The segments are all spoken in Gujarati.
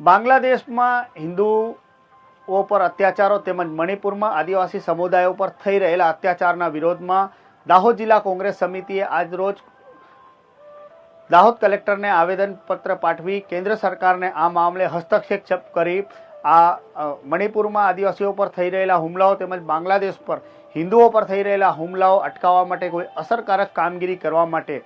બાંગ્લાદેશમાં હિન્દુઓ પર અત્યાચારો તેમજ મણિપુરમાં આદિવાસી સમુદાયો પર થઈ રહેલા અત્યાચારના વિરોધમાં દાહોદ જિલ્લા કોંગ્રેસ સમિતિએ આજરોજ દાહોદ કલેક્ટરને આવેદનપત્ર પાઠવી કેન્દ્ર સરકારને આ મામલે હસ્તક્ષેપ કરી આ મણિપુરમાં આદિવાસીઓ પર થઈ રહેલા હુમલાઓ તેમજ બાંગ્લાદેશ પર હિન્દુઓ પર થઈ રહેલા હુમલાઓ અટકાવવા માટે કોઈ અસરકારક કામગીરી કરવા માટે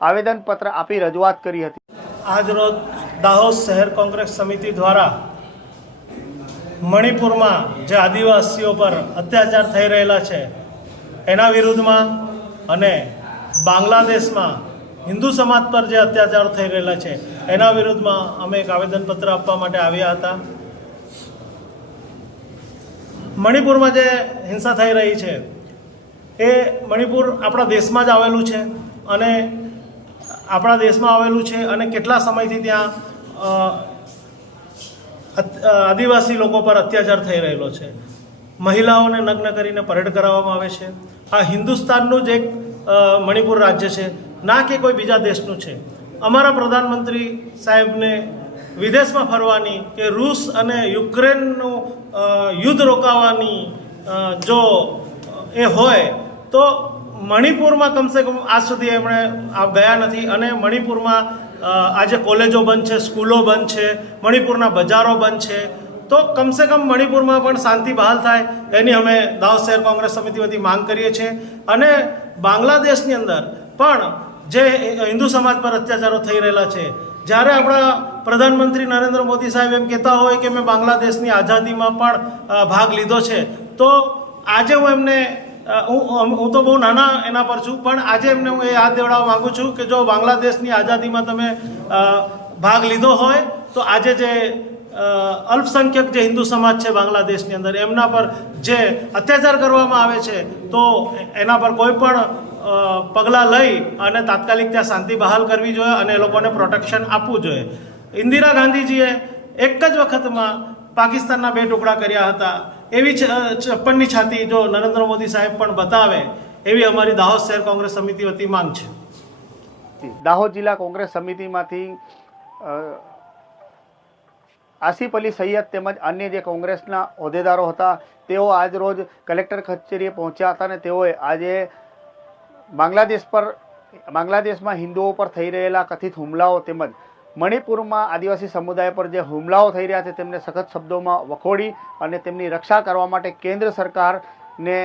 આવેદનપત્ર આપી રજૂઆત કરી હતી. આજરોજ દાહોદ શહેર કોંગ્રેસ સમિતિ દ્વારા મણિપુરમાં જે આદિવાસીઓ પર અત્યાચાર થઈ રહેલા છે, એના વિરુદ્ધમાં અને બાંગ્લાદેશમાં હિન્દુ સમાજ પર જે અત્યાચારો થઈ રહેલા છે, એના વિરુદ્ધમાં અમે એક આવેદનપત્ર આપવા માટે આવ્યા હતા. મણિપુરમાં જે હિંસા થઈ રહી છે, એ મણિપુર આપણા દેશમાં જ આવેલું છે અને આપણા દેશમાં આવેલું છે અને કેટલા સમયથી ત્યાં આદિવાસી લોકો પર અત્યાચાર થઈ રહેલો છે. મહિલાઓને નગ્ન કરીને પરેડ કરાવવામાં આવે છે. આ હિન્દુસ્તાનનું જ એક મણિપુર રાજ્ય છે. ના કે કોઈ બીજા દેશનું છે. અમારા પ્રધાનમંત્રી સાહેબને વિદેશમાં ફરવાની કે રૂસ અને યુક્રેનનું યુદ્ધ રોકાવાની જો એ હોય, તો મણિપુરમાં કમસે કમ આજ સુધી એમણે ગયા નથી અને મણિપુરમાં આજે કોલેજો બંધ છે, સ્કૂલો બંધ છે, મણિપુરના બજારો બંધ છે. તો કમસે કમ મણિપુરમાં પણ શાંતિ બહાલ થાય એની અમે દાહોદ શહેર કોંગ્રેસ સમિતિ વતી માંગ કરીએ છીએ. અને બાંગ્લાદેશની અંદર પણ જે હિન્દુ સમાજ પર અત્યાચારો થઈ રહેલા છે, જ્યારે આપણા પ્રધાનમંત્રી નરેન્દ્ર મોદી સાહેબ એમ કહેતા હોય કે મેં બાંગ્લાદેશની આઝાદીમાં પણ ભાગ લીધો છે, તો આજે હું એમને હું હું તો બહુ નાના એના પર છું, પણ આજે એમને હું એ યાદ દેવડાવવા માગું છું કે જો બાંગ્લાદેશની આઝાદીમાં તમે ભાગ લીધો હોય, તો આજે જે અલ્પસંખ્યક જે હિન્દુ સમાજ છે બાંગ્લાદેશની અંદર, એમના પર જે અત્યાચાર કરવામાં આવે છે, તો એના પર કોઈ પણ પગલાં લઈ અને તાત્કાલિક ત્યાં શાંતિ બહાલ કરવી જોઈએ અને એ લોકોને પ્રોટેક્શન આપવું જોઈએ. ઇન્દિરા ગાંધીજીએ એક જ વખતમાં પાકિસ્તાનના બે ટુકડા કર્યા હતા. એવી છપ્પનની છાતી જો નરેન્દ્ર મોદી સાહેબ પણ બતાવે, એવી અમારી દાહોદ શહેર કોંગ્રેસ સમિતિ વતી માંગ છે. દાહોદ જિલ્લા કોંગ્રેસ સમિતિમાંથી આસિફ અલી સૈયદ તેમજ અન્ય જે કોંગ્રેસના હોદ્દેદારો હતા, તેઓ આજ રોજ કલેક્ટર કચેરીએ પહોંચ્યા હતા અને તેઓએ આજે બાંગ્લાદેશ પર, બાંગ્લાદેશમાં હિન્દુઓ પર થઈ રહેલા કથિત હુમલાઓ તેમજ મણિપુરમાં આદિવાસી સમુદાય પર જે હુમલાઓ થઈ રહ્યા છે, તેમને સખત શબ્દોમાં વખોડી અને તેમની રક્ષા કરવા માટે કેન્દ્ર સરકારને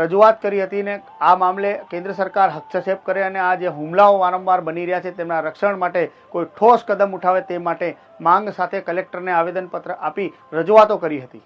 રજૂઆત કરી હતી ને આ મામલે કેન્દ્ર સરકાર હસ્તક્ષેપ કરે અને આ જે હુમલાઓ વારંવાર બની રહ્યા છે, તેમના રક્ષણ માટે કોઈ ઠોસ કદમ ઉઠાવે તે માટે માંગ સાથે કલેક્ટરને આવેદનપત્ર આપી રજૂઆતો કરી હતી.